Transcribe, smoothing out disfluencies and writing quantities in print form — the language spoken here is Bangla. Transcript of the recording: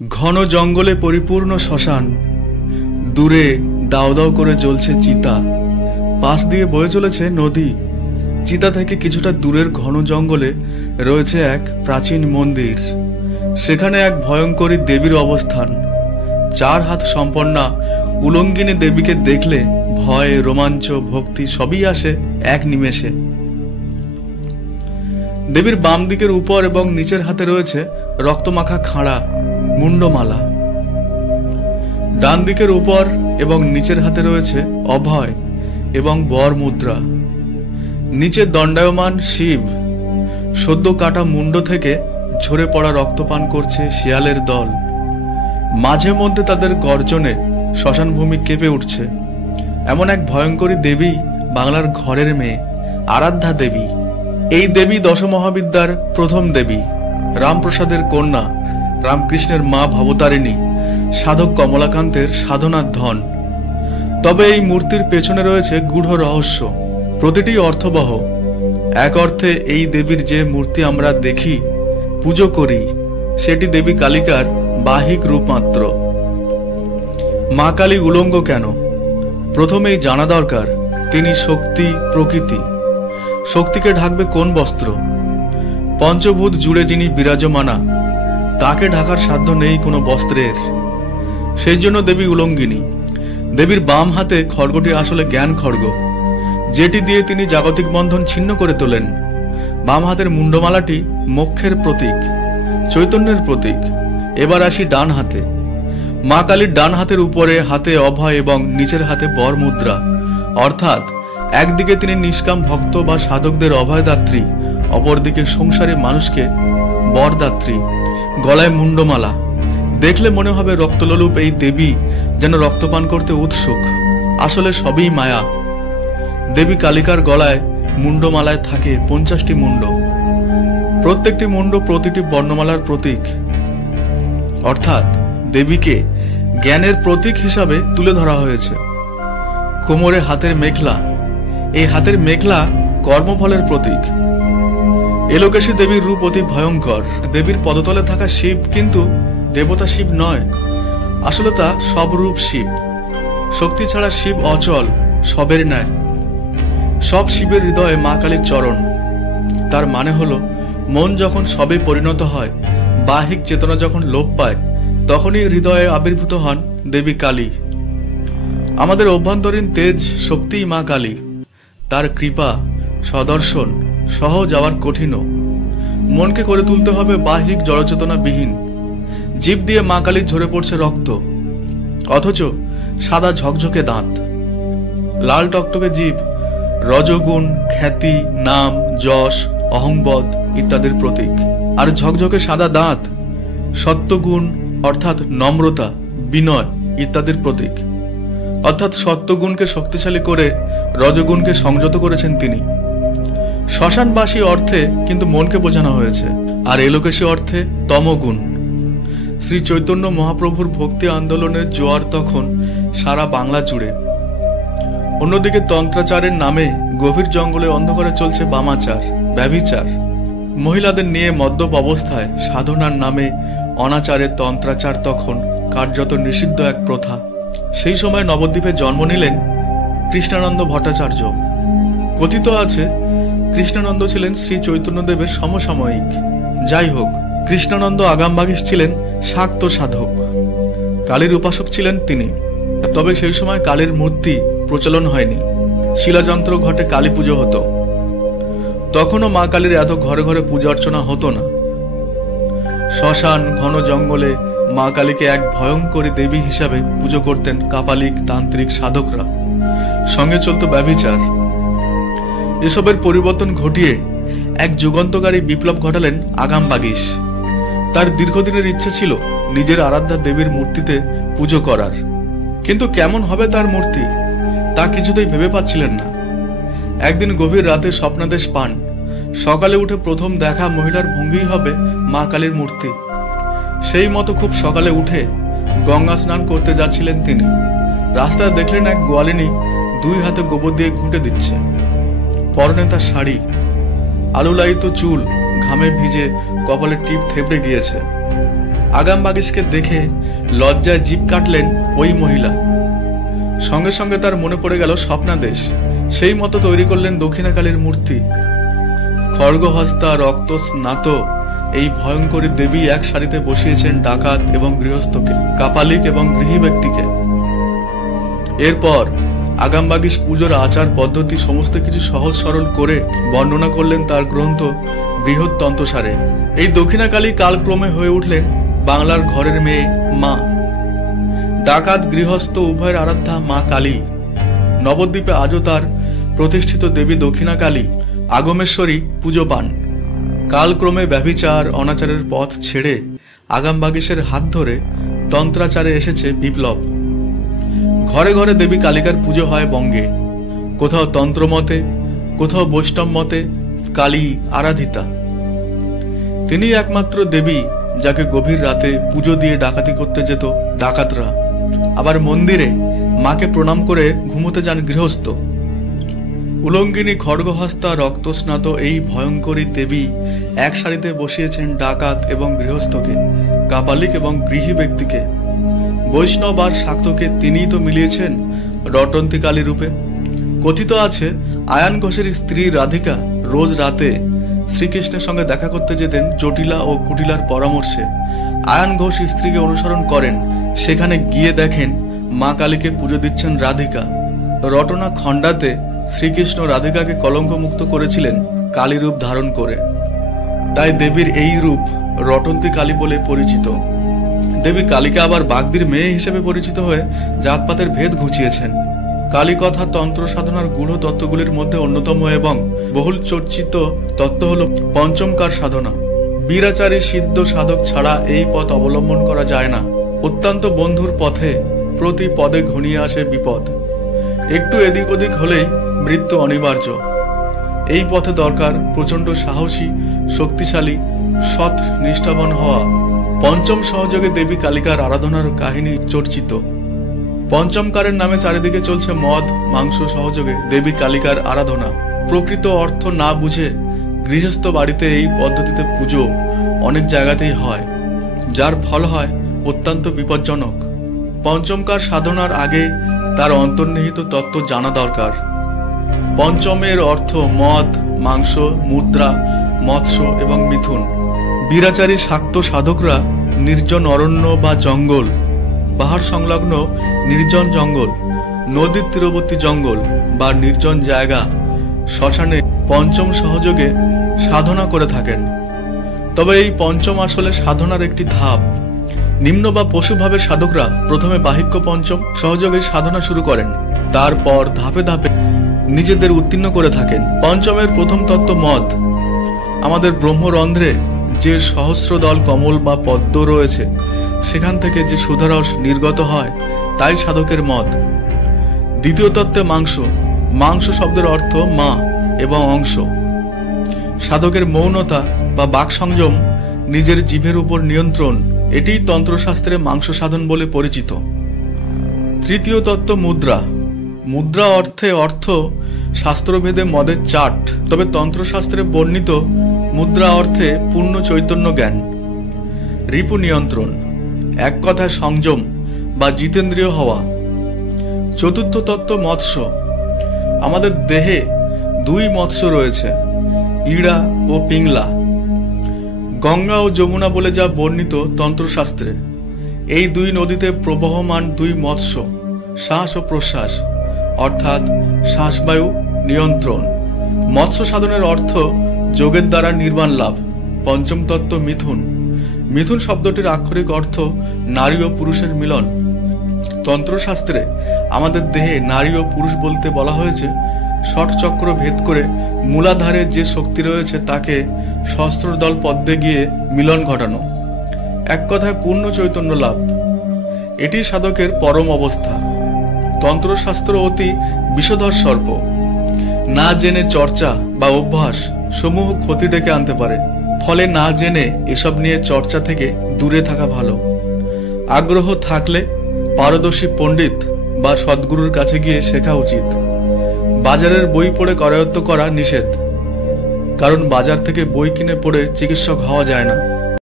ঘন জঙ্গলে পরিপূর্ণ শ্মশান, দূরে দাও দাও করে জ্বলছে চিতা, পাশ দিয়ে বয়ে চলেছে নদী। চিতা থেকে কিছুটা দূরের ঘন জঙ্গলে রয়েছে এক প্রাচীন মন্দির। সেখানে এক ভয়ঙ্করী দেবীর অবস্থান। 4 হাত সম্পন্না উলঙ্গিনী দেবীকে দেখলে ভয়, রোমাঞ্চ, ভক্তি সবই আসে এক নিমেষে। দেবীর বাম দিকের উপর এবং নিচের হাতে রয়েছে রক্তমাখা খাঁড়া মুন্ডমালা। ডান দিকের উপর এবং নিচের হাতে রয়েছে অভয় এবং বর মুদ্রা। নিচে দণ্ডায়মান শিব। সদ্য কাটা মুন্ড থেকে ঝরে পড়া রক্তপান করছে শিয়ালের দল। মাঝে মধ্যে তাদের গর্জনে শ্মশানভূমি কেঁপে উঠছে। এমন এক ভয়ঙ্করী দেবী বাংলার ঘরের মেয়ে, আরাধ্যা দেবী। এই দেবী দশমহাবিদ্যার প্রথম দেবী, রামপ্রসাদের কন্যা, রামকৃষ্ণের মা ভবতারিণী, সাধক কমলাকান্তের সাধনার ধন। তবে এই মূর্তির পেছনে রয়েছে গূঢ় রহস্য, প্রতিটি অর্থবহ। এক অর্থে এই দেবীর যে মূর্তি আমরা দেখি, পুজো করি, সেটি দেবী কালিকার বাহিক রূপ মাত্র। মা কালী উলঙ্গ কেন? প্রথমেই জানা দরকার তিনি শক্তি, প্রকৃতি। শক্তিকে ঢাকবে কোন বস্ত্র? পঞ্চভূত জুড়ে যিনি বিরাজমানা, তাকে ঢাকার সাধ্য নেই কোনো বস্ত্রের। সেই জন্য দেবী উলঙ্গিনী। দেবীর বাম হাতে খড়গটি আসলে জ্ঞান খড়গ, যেটি দিয়ে তিনি জাগতিক বন্ধন ছিন্ন করে তোলেন। বাম হাতের মুন্ডমালাটি মোক্ষের প্রতীক, চৈতন্যের প্রতীক। এবার আসি ডান হাতে। মা কালীর ডান হাতের উপরে হাতে অভয় এবং নিচের হাতে বর মুদ্রা, অর্থাৎ একদিকে তিনি নিষ্কাম ভক্ত বা সাধকদের অভয়দাত্রী, অপরদিকে সংসারী মানুষকে বরদাত্রী। গলায় মুন্ডমালা, দেখলে মনে হবে রক্তলোলুপ এই দেবী যেন রক্তপান করতে উৎসুক। আসলে সবই মায়া। দেবী কালিকার গলায় মুন্ডমালায় থাকে 50টি মুন্ড। প্রত্যেকটি মুন্ড প্রতিটি বর্ণমালার প্রতীক, অর্থাৎ দেবীকে জ্ঞানের প্রতীক হিসাবে তুলে ধরা হয়েছে। কোমরে হাতের মেখলা, এই হাতের মেখলা কর্মফলের প্রতীক। এলোকেশী দেবীর রূপ অতি ভয়ঙ্কর। দেবীর পদতলে থাকা শিব কিন্তু দেবতা শিব নয়, আসলে তা সবরূপ শিব। শক্তি ছাড়া শিব অচল, সবের ন্যায়। সব শিবের হৃদয়ে মা কালীর চরণ। তার মানে হলো, মন যখন সবে পরিণত হয়, বাহিক চেতনা যখন লোপ পায়, তখনই হৃদয়ে আবির্ভূত হন দেবী কালী। আমাদের অভ্যন্তরীণ তেজ শক্তিই মা কালী। তার কৃপা, সদর্শন সহ যাওয়ার কঠিনও। মনকে করে তুলতে হবে বাহিক জড়চেতনা বিহীন। জীব দিয়ে মা কালীর ঝরে পড়ছে রক্ত, অথচ সাদা ঝকঝকে দাঁত। লাল টকটকে জীব রজগুণ, খ্যাতি, নাম, যশ, অহংবোধ ইত্যাদির প্রতীক। আর ঝকঝকে সাদা দাঁত সত্যগুণ, অর্থাৎ নম্রতা, বিনয় ইত্যাদির প্রতীক। অর্থাৎ সত্যগুণকে শক্তিশালী করে রজগুণকে সংযত করেছেন তিনি। শ্মশানবাসী অর্থে কিন্তু মনকে বোঝানো হয়েছে, আর এলোকেশী অর্থে তমগুণ। শ্রী চৈতন্য মহাপ্রভুর ভক্তি আন্দোলনের জোয়ার তখন সারা বাংলা জুড়ে। অন্যদিকে তন্ত্রাচারের নামে গভীর জঙ্গলে অন্ধকারে চলছে বামাচার, ব্যভিচার। মহিলাদের নিয়ে মদ্যপ অবস্থায় সাধনার নামে অনাচারের তন্ত্রাচার তখন কার্যত নিষিদ্ধ এক প্রথা। সেই সময় নবদ্বীপে জন্ম নিলেন কৃষ্ণানন্দ ভট্টাচার্য। কথিত আছে কৃষ্ণানন্দ ছিলেন শ্রী চৈতন্যদেবের সমসাময়িক। যাই হোক, কৃষ্ণানন্দ আগামবাগীশ ছিলেন শাক্ত সাধক, কালীর উপাসক ছিলেন তিনি। তবে সেই সময় কালীর মূর্তি প্রচলন হয়নি, শিলাযন্ত্র ঘটে কালী পুজো হতো। তখনও মা কালীর এত ঘরে ঘরে পূজা অর্চনা হতো না। শ্মশান, ঘন জঙ্গলে মা কালীকে এক ভয়ঙ্করী দেবী হিসাবে পুজো করতেন কাপালিক, তান্ত্রিক, সাধকরা। সঙ্গে চলত ব্যভিচার। এসবের পরিবর্তন ঘটিয়ে এক যুগান্তকারী বিপ্লব ঘটালেন আগামবাগীশ। তার দীর্ঘদিনের ইচ্ছে ছিল নিজের আরাধ্যা দেবীর মূর্তিতে পুজো করার, কিন্তু কেমন হবে তার মূর্তি তা কিছুতেই ভেবে পাচ্ছিলেন না। একদিন গভীর রাতে স্বপ্নাদেশ পান, সকালে উঠে প্রথম দেখা মহিলার ভঙ্গি হবে মা কালীর মূর্তি। সেই মতো খুব সকালে উঠে গঙ্গা স্নান করতে যাচ্ছিলেন তিনি। রাস্তায় দেখলেন এক গোয়ালিনী 2 হাতে গোবর দিয়ে ঘুঁটে দিচ্ছে। পরনে তার শাড়ি, আলুলায়িত চুল ঘামে ভিজে কপালের টিপ থেবড়ে গিয়েছে। আগামবাগিসকে দেখে লজ্জায় জিভ কাটলেন ওই মহিলা। সঙ্গে সঙ্গে তার মনে পড়ে গেল স্বপ্নাদেশ। সেই মতো তৈরি করলেন দক্ষিণাকালীর মূর্তি। খড়গহস্তা রক্ত স্নাত এই ভয়ঙ্করী দেবী এক সারিতে বসিয়েছেন ডাকাত এবং গৃহস্থকে, কাপালিক এবং গৃহী ব্যক্তিকে। এরপর আগামবাগিস পুজোর আচার পদ্ধতি সমস্ত কিছু সহজ সরল করে বর্ণনা করলেন তার গ্রন্থ বৃহৎ তন্ত্রসারে। এই দক্ষিণাকালী কালক্রমে হয়ে উঠলেন বাংলার ঘরের মেয়ে মা। ডাকাত গৃহস্থ উভয়ের আরাধ্যা মা কালী। নবদ্বীপে আজও তার প্রতিষ্ঠিত দেবী দক্ষিণাকালী আগমেশ্বরী পুজো পান। কালক্রমে ব্যভিচার অনাচারের পথ ছেড়ে আগামবাগিসের হাত ধরে তন্ত্রাচারে এসেছে বিপ্লব। ঘরে ঘরে দেবী কালিকার পুজো হয় বঙ্গে। কোথাও তন্ত্রমতে, কোথাও বৈষ্ণব মতে কালী আরাধিতা। তিনি একমাত্র দেবী যাকে গভীর রাতে পুজো দিয়ে ডাকাতি করতে যেত ডাকাতরা। আবার মন্দিরে মাকে প্রণাম করে ঘুমোতে যান গৃহস্থ। উলঙ্গিনী খড়গহস্তা রক্তস্নাত এই ভয়ঙ্করী দেবী এক সারিতে বসিয়েছেন ডাকাত এবং গৃহস্থকে, কাপালিক এবং গৃহী ব্যক্তিকে। বৈষ্ণব আর শাক্তকে তিনিই তো মিলিয়েছেন রটন্তী কালী রূপে। কথিত আছে আয়ান ঘোষের স্ত্রী রাধিকা রোজ রাতে শ্রীকৃষ্ণের সঙ্গে দেখা করতে যেতেন জটিলা ও কুটিলার পরামর্শে। আয়ান ঘোষ স্ত্রীকে অনুসরণ করেন। সেখানে গিয়ে দেখেন মা কালীকে পুজো দিচ্ছেন রাধিকা। রটনা খণ্ডাতে শ্রীকৃষ্ণ রাধিকাকে কলঙ্ক মুক্ত করেছিলেন কালী রূপ ধারণ করে। তাই দেবীর এই রূপ রটন্তী কালী বলে পরিচিত। দেবী কালীকে আবার বাগদির মেয়ে হিসেবে পরিচিত হয়ে জাতপাতের ভেদ ঘুচিয়েছেন। কালী কথা তন্ত্র সাধনার গূঢ় তত্ত্বগুলির মধ্যে অন্যতম এবং বহুল চর্চিত তত্ত্ব হল পঞ্চমকার সাধনা। বীরাচারী সিদ্ধ সাধক ছাড়া এই পথ অবলম্বন করা যায় না। অত্যন্ত বন্ধুর পথে প্রতি পদে ঘনিয়ে আসে বিপদ। একটু এদিক ওদিক হলেই মৃত্যু অনিবার্য। এই পথে দরকার প্রচন্ড সাহসী, শক্তিশালী, সৎ নিষ্ঠাবান হওয়া। পঞ্চম সহযোগে দেবী কালিকার আরাধনার কাহিনী চর্চিত। পঞ্চমকারের নামে চারিদিকে চলছে মদ মাংস সহযোগে দেবী কালিকার আরাধনা। প্রকৃত অর্থ না বুঝে গৃহস্থ বাড়িতে এই পদ্ধতিতে পুজো অনেক জায়গাতেই হয়, যার ফল হয় অত্যন্ত বিপজ্জনক। পঞ্চমকার সাধনার আগে তার অন্তর্নিহিত তত্ত্ব জানা দরকার। পঞ্চমের অর্থ মদ, মাংস, মুদ্রা, মৎস্য এবং মিথুন। বীরাচারী শাক্ত সাধকরা নির্জন অরণ্য বা জঙ্গল, পাহাড় সংলগ্ন নির্জন জঙ্গল, নদীর তীরবর্তী জঙ্গল বা নির্জন জায়গা, শ্মশানে পঞ্চম সহযোগে সাধনা করে থাকেন। তবে এই পঞ্চম আসলে সাধনার একটি ধাপ। নিম্ন বা পশুভাবের সাধকরা প্রথমে বাহিক্য পঞ্চম সহযোগে সাধনা শুরু করেন, তারপর ধাপে ধাপে নিজেদের উত্তীর্ণ করে থাকেন। পঞ্চমের প্রথম তত্ত্ব মদ। আমাদের ব্রহ্মরন্ধ্রে যে সহস্রদল কমল বা পদ্ম রয়েছে, সেখান থেকে যে সুধারস নির্গত হয় তাই সাধকের মদ। দ্বিতীয় তত্ত্বে মাংস। মাংস শব্দের অর্থ মা এবং অংশ। সাধকের মৌনতা বা বাক সংযম, নিজের জিভের উপর নিয়ন্ত্রণ, এটি তন্ত্রশাস্ত্রে মাংস সাধন বলে পরিচিত। তৃতীয় তত্ত্ব মুদ্রা। মুদ্রা অর্থ শাস্ত্রভেদে মদের চাট, তবে তন্ত্রশাস্ত্রে বর্ণিত মুদ্রা অর্থে পূর্ণ চৈতন্য জ্ঞান। রিপু নিয়ন্ত্রণ, এক কথায় সংযম বা জিতেন্দ্রীয় হওয়া। চতুর্থ তত্ত্ব মৎস্য। আমাদের দেহে দুই মৎস্য রয়েছে, ইড়া ও পিংলা। গঙ্গা ও যমুনা বলে যা বর্ণিত তন্ত্রশাস্ত্রে। এই দুই নদীতে প্রবহমান দুই মৎস্য, শ্বাস ও প্রশ্বাস, অর্থাৎ শ্বাসবায়ু নিয়ন্ত্রণ। মৎস্য সাধনের অর্থ যোগের দ্বারা নির্বাণ লাভ। পঞ্চম তত্ত্ব মিথুন। মিথুন শব্দটির আক্ষরিক অর্থ নারী ও পুরুষের মিলন। তন্ত্রশাস্ত্রে আমাদের দেহে নারী ও পুরুষ বলতে বলা হয়েছে ষট চক্র ভেদ করে মূলাধারে যে শক্তি রয়েছে তাকে সহস্রদল পদ্মে গিয়ে মিলন ঘটানো, এক কথায় পূর্ণ চৈতন্য লাভ। এটি সাধকের পরম অবস্থা। তন্ত্রশাস্ত্র অতি বিষধর সর্প। না জেনে চর্চা বা অভ্যাস সমূহ ক্ষতি ডেকে আনতে পারে। ফলে না জেনে এসব নিয়ে চর্চা থেকে দূরে থাকা ভালো। আগ্রহ থাকলে পারদর্শী পণ্ডিত বা সদ্গুরুর কাছে গিয়ে শেখা উচিত। বাজারের বই পড়ে করায়ত্ত করা নিষেধ, কারণ বাজার থেকে বই কিনে পড়ে চিকিৎসক হওয়া যায় না।